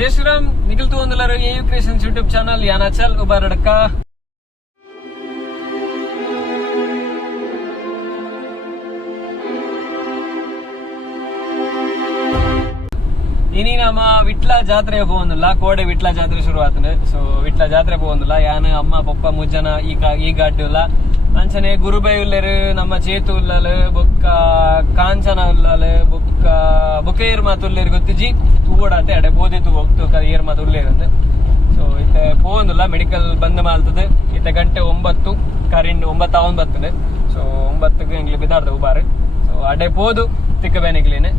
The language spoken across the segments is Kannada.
जय Shriram Nikhil तोंदलर AU Creations YouTube channel यान अचल उबारडका इनी ನಮ್ಮ ವಿಟ್ಲ ಜಾತ್ರೆಗೆ ಹೋಗೋದಿಲ್ಲ ಕೋಡೆ ವಿಟ್ಲ ಜಾತ್ರೆ ಶುರು ಆತನೆ ಸೊ ವಿಟ್ಲ ಜಾತ್ರೆ ಹೋಗೋದಿಲ್ಲ ಯಾನ ಅಮ್ಮ ಪಪ್ಪ ಮುಜ್ಜನ ಈ ಗಾಡ್ಡಿಲ್ಲ ಅಂಚನೆ ಗುರುಬೈ ಉಲ್ಲೇರು ನಮ್ಮ ಚೇತು ಉಲ್ಲಲು ಬೊಕ್ಕ ಕಾಂಚನ ಉಲ್ಲಲು ಬೊಕ್ಕ ಬೊಕೇರ್ ಮಾತು ಉಲ್ಲೇರು ಗೊತ್ತಿಜಿ ತೂಡಾತೆ ಅಡೆ ಬೋದಿತ್ತು ಹೋಗ್ತು ಏರ್ ಮಾತು ಉಲ್ಲೇರಂದು ಸೊ ಇತ್ತೆ ಹೋಗೋದಿಲ್ಲ ಮೆಡಿಕಲ್ ಬಂದ್ ಮಾಡ್ತದೆ ಇತ್ತೆ ಗಂಟೆ 9 ಕರಿಂಡ್ 9 ಬರ್ತದೆ ಸೊ 9ಕ್ಕೆ ಇಂಗ್ಲಿ ಬಿದ್ದಾಡ್ದು ಉಬಾರು ಸೊ ಅಡೆ ಪೋದು ತಿಕ್ಕಬೇನಿಗ್ಲೇನೆ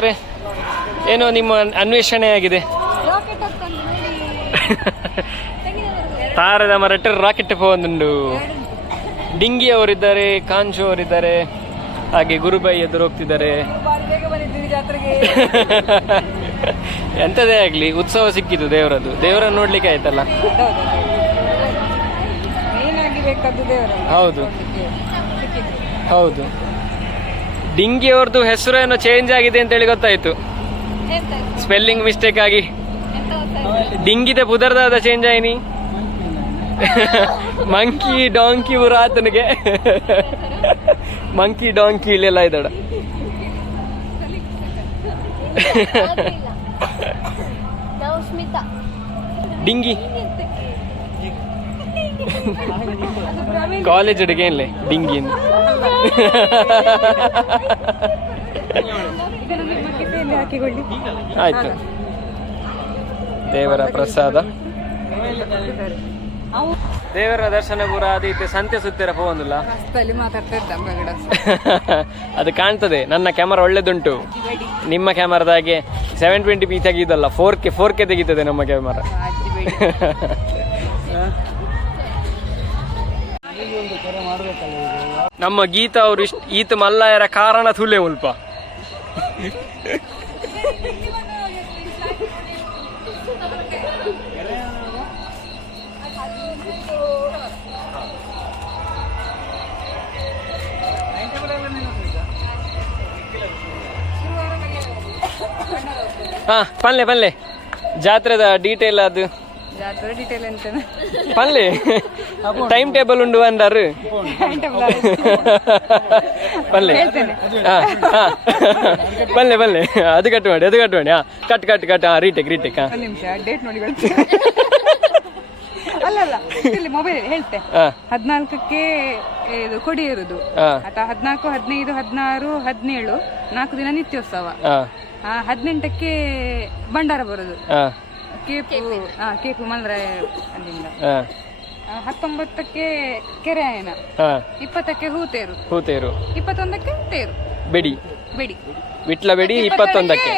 ಅವರೇ, ಏನೋ ನಿಮ್ಮ ಅನ್ವೇಷಣೆ ಆಗಿದೆ. ತಾರದ ಮರಟ ರಾಕೆಟ್ ಹೋಗುಂಡು. ಡಿಂಗಿ ಅವರಿದ್ದಾರೆ, ಕಾಂಚು ಅವರಿದ್ದಾರೆ, ಹಾಗೆ ಗುರುಬೈ ಎದುರು ಹೋಗ್ತಿದ್ದಾರೆ. ಎಂತದೇ ಆಗ್ಲಿ ಉತ್ಸವ ಸಿಕ್ಕಿತು ದೇವರದ್ದು. ದೇವರನ್ನು ನೋಡ್ಲಿಕ್ಕೆ ಆಯ್ತಲ್ಲ. ಹೌದು ಹೌದು. ಡಿಂಗಿ ಅವ್ರದ್ದು ಹೆಸರು ಏನೋ ಚೇಂಜ್ ಆಗಿದೆ ಅಂತ ಹೇಳಿ ಗೊತ್ತಾಯ್ತು. ಸ್ಪೆಲ್ಲಿಂಗ್ ಮಿಸ್ಟೇಕ್ ಆಗಿ ಡಿಂಗಿದೆ ಪುದರ್ದಾದ ಚೇಂಜ್ ಆಯ್ನಿ. ಮಂಕಿ ಡಾಂಕಿ ಊರ ಆತನಿಗೆ ಮಂಕಿ ಡಾಂಕಿ ಇಲ್ಲೆಲ್ಲ ಇದ್ದಾಳ. ಡಿಂಗಿ ಕಾಲೇಜ್ ಅಡಿಗೆ ಏನ್ಲೆ ಡಿಂಗಿ ಆಯ್ತು. ದೇವರ ಪ್ರಸಾದ, ದೇವರ ದರ್ಶನ ಪೂರ ಅದೈತೆ. ಸಂತೆ ಸುತ್ತೀರ ಹೋಗಂದಿಲ್ಲ ಅದು ಕಾಣ್ತದೆ. ನನ್ನ ಕ್ಯಾಮರಾ ಒಳ್ಳೇದುಂಟು, ನಿಮ್ಮ ಕ್ಯಾಮರಾದಾಗೆ 720p ತೆಗೀದಲ್ಲ, 4K ತೆಗೀತದೆ ನಮ್ಮ ಕ್ಯಾಮರಾ. ನಮ್ಮ ಗೀತಾ ಅವರು ಈತ ಮಲ್ಲಾಯರ ಕಾರಣ ತುಲೆ ಮುಲ್ಪ. ಹಾ ಪನ್ಲೆ ಜಾತ್ರೆದ ಡೀಟೇಲ್ ಅದು ಪನ್ಲೆ ಟೈಮ್ ಟೇಬಲ್ ಉಂಡು ಅಂದಾರು ಪನ್ಲೆ. ಪನ್ಲೆ ಅದು ಕಟ್ ಮಾಡಿ ಹಾ ಕಟ್ ರೀಟೇಕ್ ಡೇಟ್ ನೋಡಿ ಅಲ್ಲಲ್ಲ ಮೊಬೈಲ್ ಹೇಳ್ತೆ. 14ಕ್ಕೆ ಕೊಡಿ ಇರುದು, 14, 15, 16, 17 4 ದಿನ ನಿತ್ಯೋತ್ಸವ. 18ಕ್ಕೆ ಭಂಡಾರ ಬರುದು, ಕೇಪು ಮಲ್ರಾಯ ಅಲ್ಲಿಂದ. 19ಕ್ಕೆ ಕೆರೆಯಾಯನ, 20ಕ್ಕೆ ಹೂತೇರು, 21ಕ್ಕೆ ತೇರು ಬೆಡಿ ವಿಟ್ಲ ಬೆಡಿ, 21ಕ್ಕೆ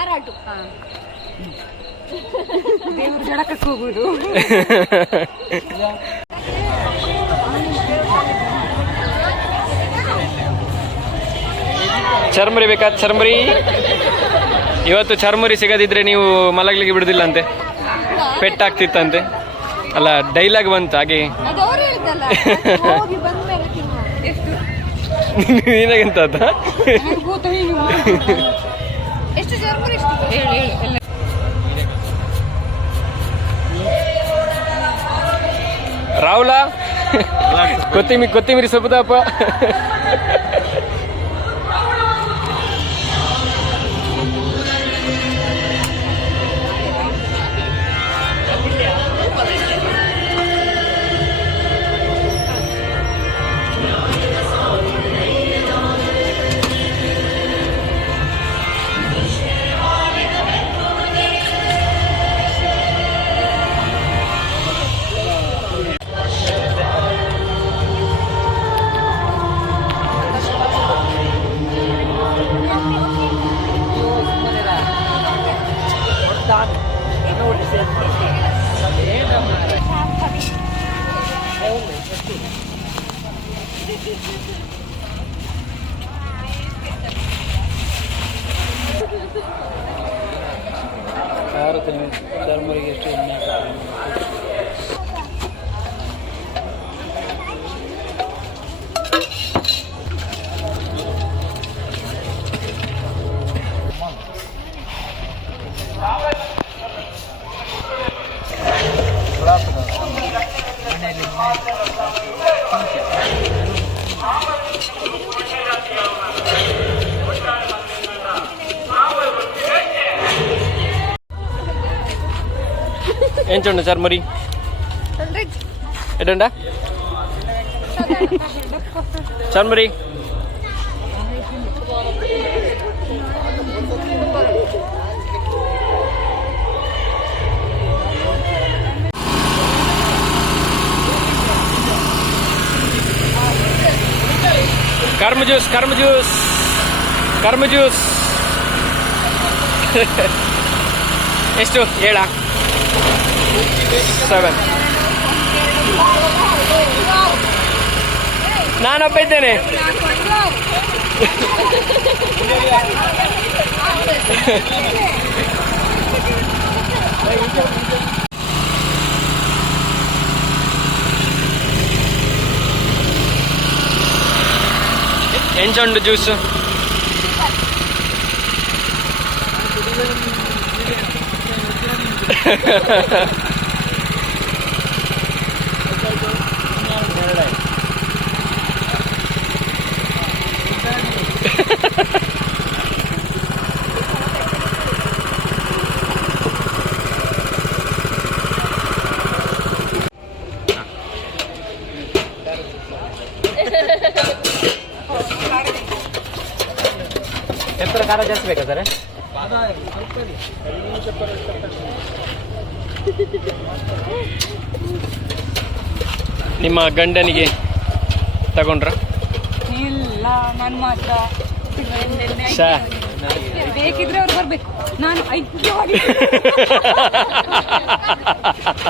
ಆರಾಟು. ದೇವರು ಜಡಕಕ್ಕೆ ಹೋಗುದು. ಚರ್ಮರಿ ಬೇಕಾದ ಚರ್ಮರಿ. ಇವತ್ತು ಚರ್ಮರಿ ಸಿಗದಿದ್ರೆ ನೀವು ಮಲಗ್ಲಿಕ್ಕೆ ಬಿಡುದಿಲ್ಲ ಅಂತೆ, ಪೆಟ್ಟಾಗ್ತಿತ್ತಂತೆ ಅಲ್ಲ. ಡೈಲಾಗ್ ಬಂತು ಹಾಗೆ. ನಿನಗೆಂತ ರಾಹುಲ ಕೊತ್ತಿಮಿರಿ ಸೊಪ್ಪುದಪ್ಪ. ಚರ್ಮರಿಗೆ ಎಷ್ಟು ఎంచుండ చర్మరి ఎడండా చర్మరి కర్మ జ్యూస్ ಕರ್ಮ ಜ್ಯೂಸ್ ಎಷ್ಟು ಹೇಳ 7. ನಾನೊಬ್ಬ ಇದ್ದೇನೆ. ಎಂಚುಂಡು ಜ್ಯೂಸ್? ಪೆಪ್ಪರ್ ಖಾರ ಜಾಸ್ತಿ ಬೇಕಾ ಸರ್? ನಿಮ್ಮ ಗಂಡನಿಗೆ ತಗೊಂಡ್ರ? ಇಲ್ಲ, ನಾನು ಮಾತ್ರ ಬೇಕಿದ್ರೆ ಅವ್ರು ಬರ್ಬೇಕು. ನಾನು ಐಕ್ಯವಾಗಿ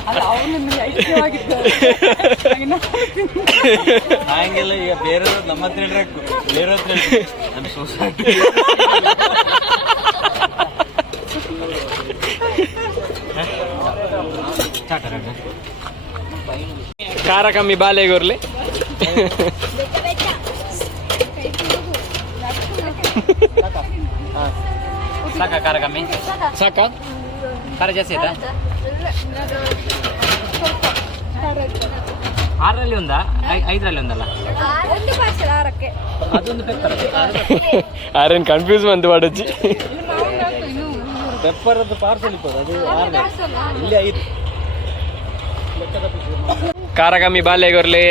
ಅಲ್ಲ, ಅವ್ರು ನಿಮಗೆ ಐಕ್ಯವಾಗಿದ್ದಾರೆ. ಹಂಗೆಲ್ಲ ಈಗ ಬೇರೆ ನಮ್ಮ ಹತ್ರ ಹೇಳ್ಬೇಕು, ಬೇರೆ ಹತ್ರ ನಮ್ಮ ಸೊಸೈಟಿ ಖಾರ ಕಮ್ಮಿ ಬಾಲೆಗೋರ್ಲಿ. ಸಾಕಾ ಖಾರ ಕಮ್ಮಿ? ಸಾಕಾ? ಖಾರ ಜಾಸ್ತಿ ಆಯ್ತಾ? 6ರಲ್ಲಿ ಒಂದಾ 5ರಲ್ಲಿ ಒಂದಲ್ಲ? ಅದೊಂದು ಪೆಪ್ಪರ್. ಆರೇನು ಕನ್ಫ್ಯೂಸ್ ಬಂತು ಬಾಡಜ್ಜಿ. ಪೆಪ್ಪರ್ ಅದು ಪಾರ್ಸಲ್ ಇಪ್ಪದು, ಅದು 6 ಇಲ್ಲಿ 5. ಖಾರ ಕಮ್ಮಿ ಬಾಲೆಗೋರ್ಲಿ.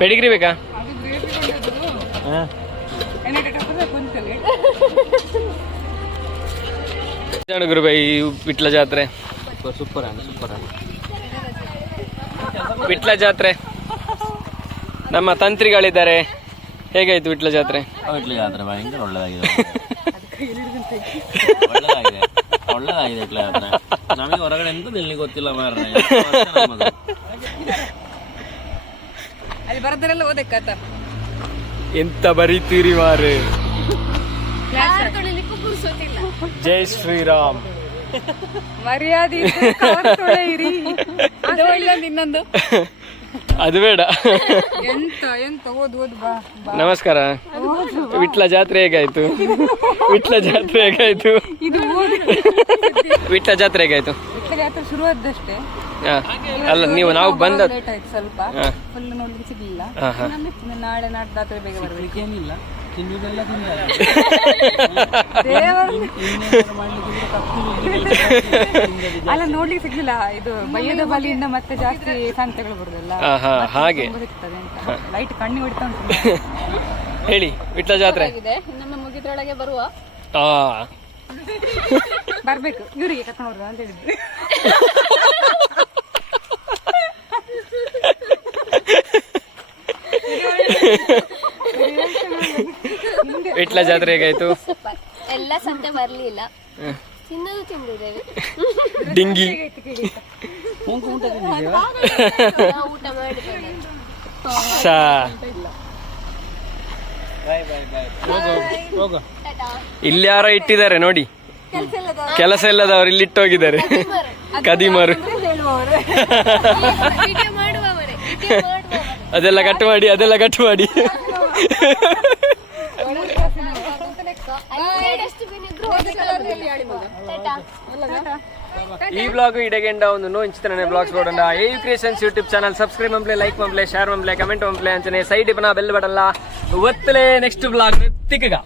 ಪೆಡಿಗ್ರಿ ಬೇಕಾ? ಗುರುಬೈ ವಿಟ್ಲ ಜಾತ್ರೆ ಸೂಪರ್. ವಿಟ್ಲ ಜಾತ್ರೆ ನಮ್ಮ ತಂತ್ರಿಗಳಿದ್ದಾರೆ. ಹೇಗಾಯ್ತು ವಿಟ್ಲ ಜಾತ್ರೆ? ವಿಟ್ಲ ಜಾತ್ರೆ ಭಯಂಕರ ಒಳ್ಳೆದಾಗಿದೆ. ಒಳ್ಳೆದಾಗಿದೆ ವಿಟ್ಲ ಜಾತ್ರೆ. ನಮಗೆ ಹೊರಗಡೆ ಎಂತ ಇಲ್ಲಿ ಗೊತ್ತಿಲ್ಲ ಮಾರ್ರೆ. ಅಲ್ಲಿ ಬರೋದ್ರೆಲ್ಲ ಓದಕ್ಕಾತ ಎಂತ ಬರೀತೀರಿ ಮಾರೆ. ಜೈ ಶ್ರೀರಾಮ್. ಮರ್ಯಾದೆ ಇನ್ನೊಂದು ಅದು ಬೇಡ. ಎಂತ ಓದ್ ಬಾ. ನಮಸ್ಕಾರ. ವಿಟ್ಲ ಜಾತ್ರೆ ಹೇಗಾಯ್ತು? ವಿಟ್ಲ ಜಾತ್ರೆ ಹೇಗಾಯ್ತು? ಇದು ವಿಟ್ಲ ಜಾತ್ರೆ ಹೇಗಾಯ್ತು? ವಿಟ್ಲ ಜಾತ್ರೆ ಶುರುವಾದಷ್ಟೇ. ಅಲ್ಲ, ನಾವು ಬಂದ ಲೇಟ್ ಆಯ್ತು ಸ್ವಲ್ಪ, ಫುಲ್ ನೋಡ್ಲಿಕ್ಕೆ ಸಿಗ್ಲಿಲ್ಲ. ನಾಳೆ ನಾಡ್ದು ರಾತ್ರಿ ಬೇಗ ಬರ್ಬೇಕು. ಏನಿಲ್ಲ, ತಿನ್ನುವುದೆಲ್ಲ ಅಲ್ಲ, ನೋಡ್ಲಿಕ್ಕೆ ಸಿಗ್ಲಿಲ್ಲ. ಇದು ಬಯ್ಯದ ಬಲಿಯಿಂದ ಮತ್ತೆ ಜಾಸ್ತಿ ಸಂತೆಗಳು ಬರುದಲ್ಲ, ಹಾಗೆ ಸಿಗ್ತದೆ ಅಂತ. ಲೈಟ್ ಕಣ್ಣಿ ಹೊಡಿತಾ ಉಂಟು. ಹೇಳಿ, ವಿಟ್ಲ ಜಾತ್ರೆ ಇನ್ನೊಮ್ಮೆ ಮುಗಿದ್ರೊಳಗೆ ಬರುವ. ಬರ್ಬೇಕು, ಇವರಿಗೆ ಕರ್ಕೊಂಡು ಹೋಗುವ ಅಂತ ಹೇಳಿದ್ರು. ವಿಟ್ಲ ಜಾತ್ರೆ ಹೇಗಾಯ್ತು? ಎಲ್ಲ ಸಂತೆ ಬರ್ಲಿಲ್ಲ, ತಿನ್ನೋದು ತಿಂದಿದ್ದೇವೆ. ಡಿಂಗಿ ಊಟ ಮಾಡಿ ಇಲ್ಲಿ ಯಾರೋ ಇಟ್ಟಿದ್ದಾರೆ ನೋಡಿ, ಕೆಲಸ ಇಲ್ಲದವರು ಇಲ್ಲಿ ಇಟ್ಟೋಗಿದ್ದಾರೆ. ಕದಿಮರು ಅದೆಲ್ಲ ಕಟ್ ಮಾಡಿ ಈ ಬ್ಲಾಗ್ ಇಡಗೆಂಡ ಒಂದು ನೋ ಇಂಚಿತನೇ ಬ್ಲಾಗ್ಸ್ ಕೊಡಂಡ A creations YouTube channel subscribe ಮಂಪ್ಲೆ, ಲೈಕ್ ಮಂಪ್ಲೆ, ಶೇರ್ ಮಂಪ್ಲೆ, ಕಮೆಂಟ್ ಮಂಪ್ಲೆ ಅಂಚನೆ ಸೈಡ್ ಬನ ಬೆಲ್ ಬಡಲ್ಲ ಒತ್ತಲೆ ನೆಕ್ಸ್ಟ್ ಬ್ಲಾಗ್ ತಿಕ್ಕಗ.